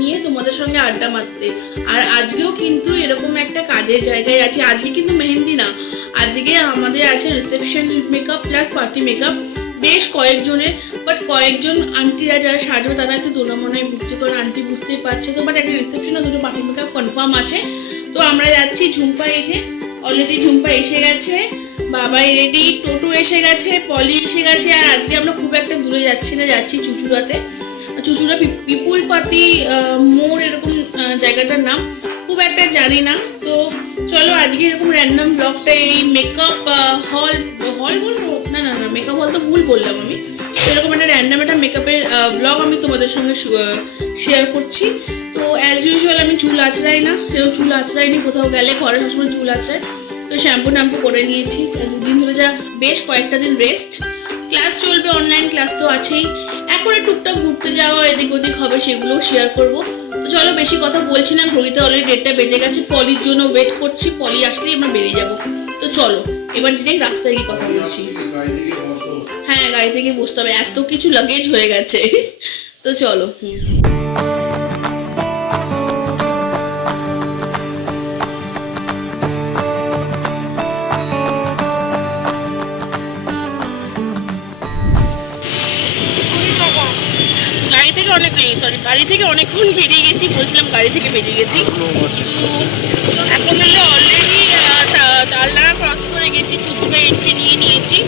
নিয়ে তোমাদের সঙ্গে আড্ডা মারতে। আর আজকেও কিন্তু এরকম একটা কাজের জায়গায় আছে। আজকে কিন্তু মেহেন্দি না, আজকে আমাদের আছে reception makeup plus party makeup বেশ কয়েকজনের। বাট কয়েকজন আন্টিরা যারা সাজবে তারা একটু দোলামনায় বুঝছে, কারণ আন্টি বুঝতেই পারছে তো। বাট একটা রিসেপশন আর দুটো পার্টি মেকআপ কনফার্ম আছে। তো আমরা যাচ্ছি। ঝুম্পা এই যে অলরেডি ঝুম্পা এসে গেছে, বাবাই রেডি, টোটো এসে গেছে, পলি এসে গেছে। আর আজকে আমরা খুব একটা দূরে যাচ্ছি না, যাচ্ছি চুচুড়াতে। চুচুড়া পিপুলপাতি মোড় এরকম জায়গাটার নাম, খুব একটা জানি না। তো চলো আজকে এরকম র্যান্ডম ব্লগটা এই মেকআপ হল বলবো না, মেকআপ হল তো ভুল বললাম আমি। এরকম একটা র্যান্ডম একটা মেকআপের ব্লগ আমি তোমাদের সঙ্গে শেয়ার করছি। তো অ্যাজ ইউজুয়াল আমি চুল আঁচড়াই না, কেউ চুল আঁচড়াইনি কোথাও গেলে, ঘরে সবসময় চুল আঁচড়ায়। তো শ্যাম্পু ট্যাম্পু করে নিয়েছি, দুদিন ধরে যা বেশ কয়েকটা দিন রেস্ট। ক্লাস চলবে, অনলাইন ক্লাস তো আছেই। এখন টুকটাক ঘুরতে যাওয়া এদিক ওদিক হবে, সেগুলোও শেয়ার করব। তো চলো বেশি কথা বলছি না, ঘড়িতে অলরেডি 1:30 বেজে গেছে। পলির জন্য ওয়েট করছি, পলি আসলেই আমরা বেরিয়ে যাব। তো চলো এবার ডিরেক্ট রাস্তায় গিয়ে কথা বলছি। হ্যাঁ, গাড়ি থেকে বসতে হবে, এত কিছু লাগেজ হয়ে গেছে। তো চলো। গাড়ি থেকে অনেকক্ষণ বেরিয়ে গেছি, বলছিলাম গাড়ি থেকে বেরিয়ে গেছি। তো এখন আমরা অলরেডি তালডাঙা ক্রস করে গেছি, চুচুড়া এন্ট্রি নিয়ে নিয়েছি।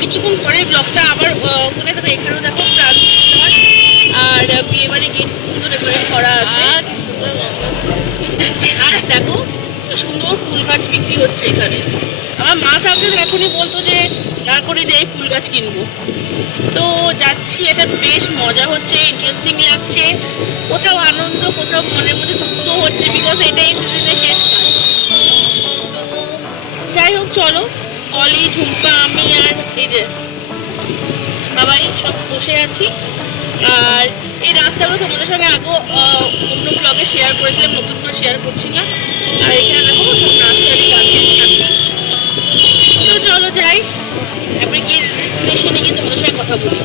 কিছুক্ষণ পরে ব্লগটা আবার ওখানে দেখো, এখানেও দেখো প্রান্তিক আর বিয়েবাড়ি গেট সুন্দর ডেকোরেট করা আছে। আর দেখো কি সুন্দর ফুল গাছ বিক্রি হচ্ছে এখানে। আমার মা থাকলে এখনই বলতো যে না করে দিয়ে ফুল গাছ কিনবো। তো যাচ্ছি, এটা বেশ মজা হচ্ছে, ইন্টারেস্টিং লাগছে। কোথাও আনন্দ, কোথাও মনের মধ্যে দুঃখ হচ্ছে, বিকজ এটাই সিজনের শেষ কাজ। তো যাই হোক চলো, অলি, ঝুম্পা, আমি আর এই যে বাবাই সব বসে আছি। আর এই রাস্তাগুলো তোমাদের সঙ্গে আগেও অন্য ব্লগে শেয়ার করেছিলাম, নতুন করে শেয়ার করছি না। আর এখানে দেখো সব রাস্তারই কাছে সাথে। তো চলো যাই, এবার গিয়ে ডেস্টিনেশনে গিয়ে তোমাদের সঙ্গে কথা বলি।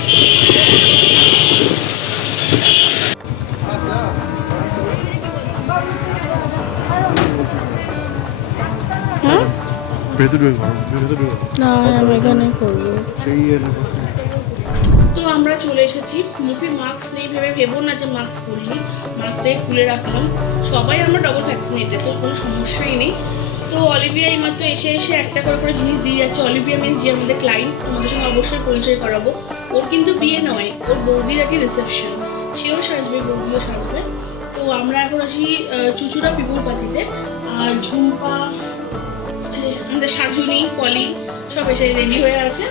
তো আমরা চলে এসেছি। মুখে মাস্ক নেই ভেবো না যে মাস্ক পরিনি, মাস্কটাই খুলে রাখলাম। সবাই আমরা ডবল ভ্যাকসিনেটেড, তো কোনো সমস্যাই নেই। তো অলিভিয়া এইমাত্র এসে একটা করে জিনিস দিয়ে যাচ্ছে। অলিভিয়া মিন্স যে আমাদের ক্লায়েন্ট, তোমাদের সঙ্গে অবশ্যই পরিচয় করাবো। ওর কিন্তু বিয়ে নয়, ওর বৌদির আছে রিসেপশন, সেও সাজবে, বৌদিও সাজবে। তো আমরা এখন আসি চুচুড়া পিপুলপাতিতে। আর ঝুম্পা, আমাদের সাজুনি, পলি সব এসে রেডি হয়ে আছে।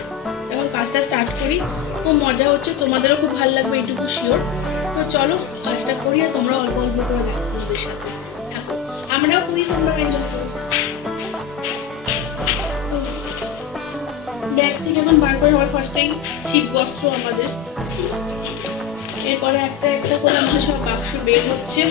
এখন কাজটা স্টার্ট করি। খুব মজা হচ্ছে, তোমাদেরও খুব ভালো লাগবে এইটুকু শিওর। তো চলো কাজটা করি, আর তোমরা অল্প অল্প করে দেখো আমাদের সাথে থাকো, আমরাও করি, তোমরাও এনজয় করো। ব্যাগ থেকে এখন বার করে সবার ফার্স্টেই শীত বস্ত্র আমাদের, এরপরে একটা একটা করে আমাদের সব বাক্স বের হচ্ছে।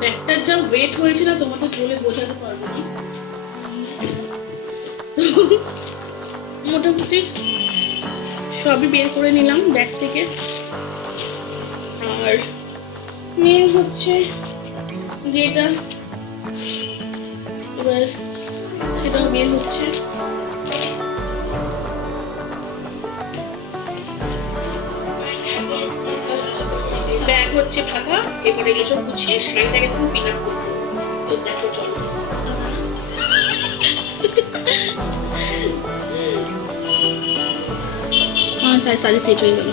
ব্যাগটার যা ওয়েট হয়েছে না, তোমাদের বলে বোঝাতে পারবো না। মোটামুটি সবই বের করে নিলাম ব্যাগ থেকে। আর মেন হচ্ছে যেটা এবার সেটাও বের হচ্ছে। ব্যাগ হচ্ছে ফাঁকা, এবারে এগুলো সব গুছিয়ে শাড়িটাকে খুব পিন আপ করবো। তো দেখো চলো। শাড়ি সেট হয়ে গেল।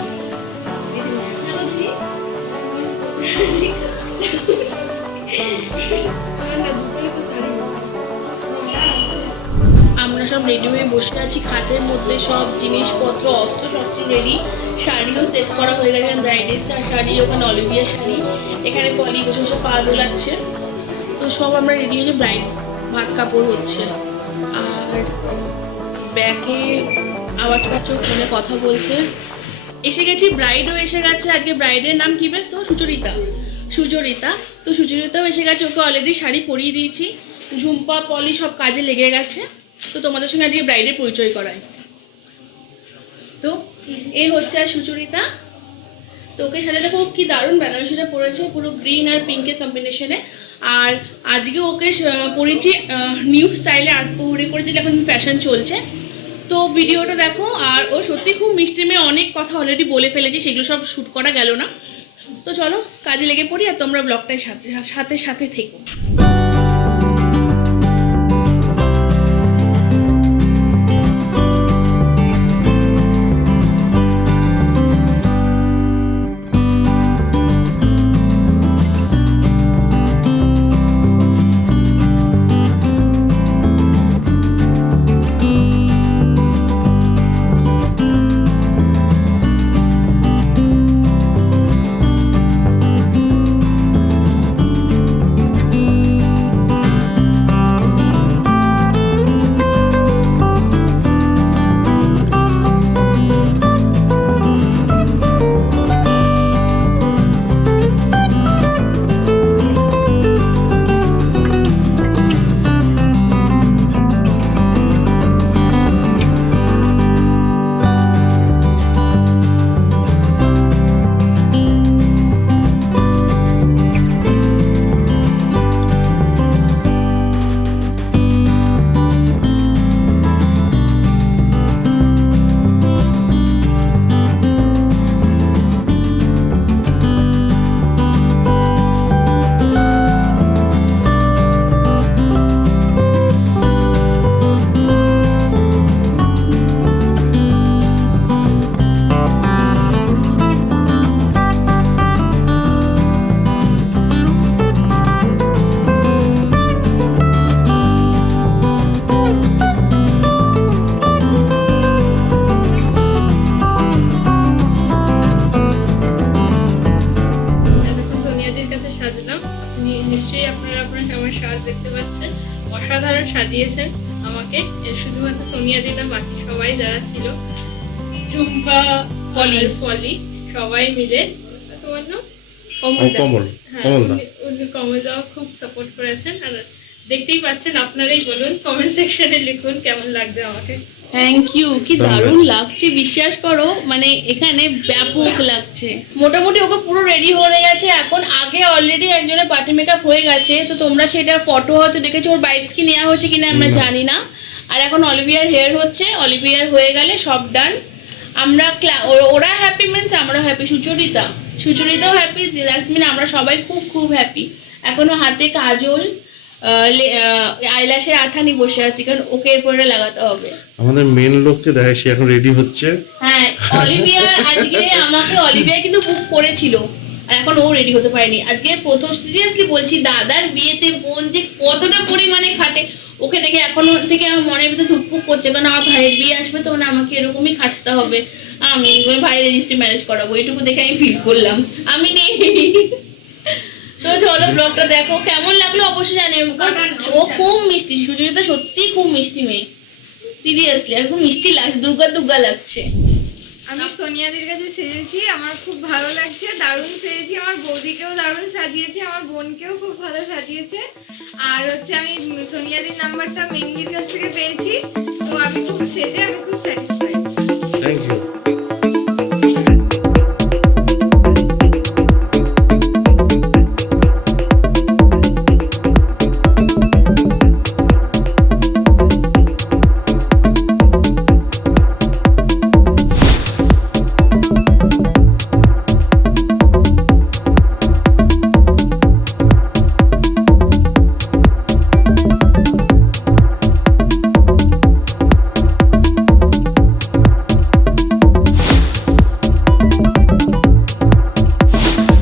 আমরা সব রেডি হয়ে বসে আছি, খাটের মধ্যে সব জিনিসপত্র অস্ত্র শস্ত্র রেডি। শাড়িও সেট করা হয়ে গেছে, ব্রাইডের শাড়ি, ওখানে অলিভিয়া শাড়ি, এখানে পলি বসে বসে পা দোলাচ্ছে। তো সব আমরা রেডি হয়েছি, ব্রাইড ভাত কাপড় হচ্ছে। আর ব্যাগে আওয়াজ পাচ্ছ, ফোনে কথা বলছে। এসে গেছি, ব্রাইডও এসে গেছে। আজকে ব্রাইডের নাম কি বেশ তোমার? সুচরিতা। তো সুচরিতাও এসে গেছে, ওকে অলরেডি শাড়ি পরিয়ে দিয়েছি। ঝুম্পা, পলি সব কাজে লেগে গেছে। তো তোমাদের সঙ্গে আজকে ব্রাইডের পরিচয় করাই। তো এই হচ্ছে আর সুচরিতা। তো ওকে সাজাতে খুব কি দারুণ বেনারসিটা পরেছে, পুরো গ্রিন আর পিঙ্কের কম্বিনেশনে। আর আজকে ওকে পরেছি নিউ স্টাইলে আটপৌরে করে, যেটা এখন ফ্যাশন চলছে। তো ভিডিওটা দেখো। আর ও সত্যি খুব মিষ্টি মেয়ে, অনেক কথা অলরেডি বলে ফেলেছি, সেগুলো সব শ্যুট করা গেল না। তো চলো কাজে লেগে পড়ি, আর তোমরা ব্লগটাই সাথে সাথে থেকো। অসাধারণ সাজিয়েছেন আমাকে, শুধুমাত্র সোনিয়া দি না, বাকি সবাই যারা ছিল, চুম্পা, পলি সবাই মিলে। তোমার নাম? কমল। কমল দাও খুব সাপোর্ট করেছেন। আর দেখতেই পাচ্ছেন, আপনারাই বলুন, কমেন্ট সেকশনে লিখুন কেমন লাগছে আমাকে। থ্যাংক ইউ, কি দারুণ লাগছে বিশ্বাস করো, মানে এখানে ব্যাপক লাগছে। মোটামুটি ওকে পুরো রেডি হয়ে গেছে এখন। আগে অলরেডি একজনের পার্টি মেকআপ হয়ে গেছে, তো তোমরা সেটা ফটো হয়তো দেখেছো, ওর বাইটস কি নেওয়া হচ্ছে কিনা আমরা জানি না। আর এখন অলিভিয়ার হেয়ার হচ্ছে, অলিভিয়ার হয়ে গেলে সব ডান। আমরা ওরা হ্যাপি মিনস আমরা হ্যাপি, সুচরিতাও হ্যাপি, দ্যাটস মিন আমরা সবাই খুব খুব হ্যাপি। এখনো হাতে কাজল, আইল্যাশের আঠানি বসে আছি, কারণ ওকে এরপরে লাগাতে হবে। আমাদের মেন লোককে দেখে, সে এখন রেডি হচ্ছে। হ্যাঁ, অলিভিয়া আজকে অলিভিয়া কিন্তু বুক করেছিল, আর এখন ও রেডি হতে পারেনি। আজকে প্রথম, সিরিয়াসলি বলছি, দাদার বিয়েতে বোন যে কতটা পরিমাণে খাটে, ওকে দেখে এখনো থেকে আমার মনের ভিতরে ধুকপুক করছে, কারণ আমার ভাইয়ের বিয়ে আসবে, তো আমাকে এরকমই খাটতে হবে। আমি ভাইয়ের রেজিস্ট্রি ম্যানেজ করাবো, এটুকু দেখে আমি ফিল করলাম আমি নেই। তো চলো ব্লগটা দেখো, কেমন লাগলো অবশ্যই জানিও। ও খুব মিষ্টি, সুচরিতা সত্যি খুব মিষ্টি মেয়ে, সিরিয়াসলি আর খুব মিষ্টি লাগছে, দুর্গা লাগছে। আমি সোনিয়াদির কাছে সেজেছি, আমার খুব ভালো লাগছে, দারুণ সেজেছি। আমার বৌদিকেও দারুণ সাজিয়েছে, আমার বোনকেও খুব ভালো সাজিয়েছে। আর হচ্ছে আমি সোনিয়াদির নাম্বারটা মেমদির কাছ থেকে পেয়েছি, তো আমি খুব সেজে আমি খুব স্যাটিসফাইড।